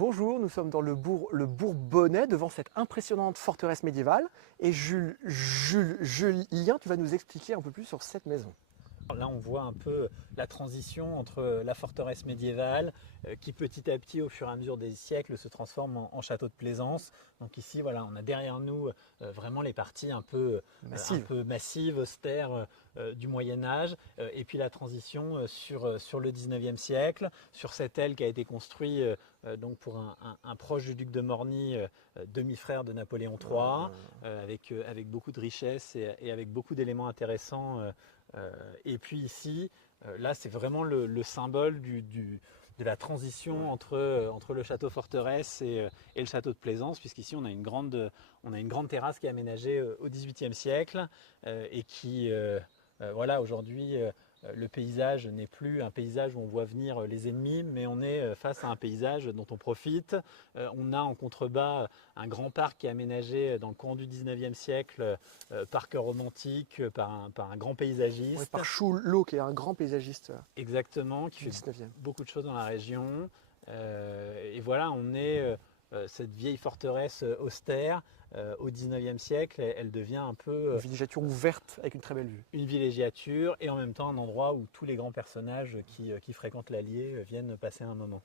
Bonjour, nous sommes dans le Bourbonnais, devant cette impressionnante forteresse médiévale. Et Julien, tu vas nous expliquer un peu plus sur cette maison. Là, on voit un peu la transition entre la forteresse médiévale qui petit à petit, au fur et à mesure des siècles, se transforme en château de plaisance. Donc ici, voilà, on a derrière nous vraiment les parties un peu massives, austères du Moyen-Âge. Et puis la transition sur le 19e siècle, sur cette aile qui a été construite donc pour un proche du duc de Morny, demi-frère de Napoléon III, avec beaucoup de richesses et avec beaucoup d'éléments intéressants. Et puis ici, là c'est vraiment le symbole de la transition entre le château forteresse et le château de Plaisance, puisqu'ici on a une grande terrasse qui est aménagée au XVIIIe siècle et qui, voilà, aujourd'hui, le paysage n'est plus un paysage où on voit venir les ennemis, mais on est face à un paysage dont on profite. On a en contrebas un grand parc qui est aménagé dans le courant du 19e siècle, parc romantique par un grand Ouais, paysagiste. par Chouleau, qui est un grand paysagiste Exactement, qui du fait 19e. beaucoup de choses dans la région. Et voilà, on est cette vieille forteresse austère au 19e siècle. Elle devient un Une peu villégiature ouverte avec une très belle vue. une villégiature et en même temps un endroit où tous les grands personnages qui fréquentent l'Allier viennent passer un moment.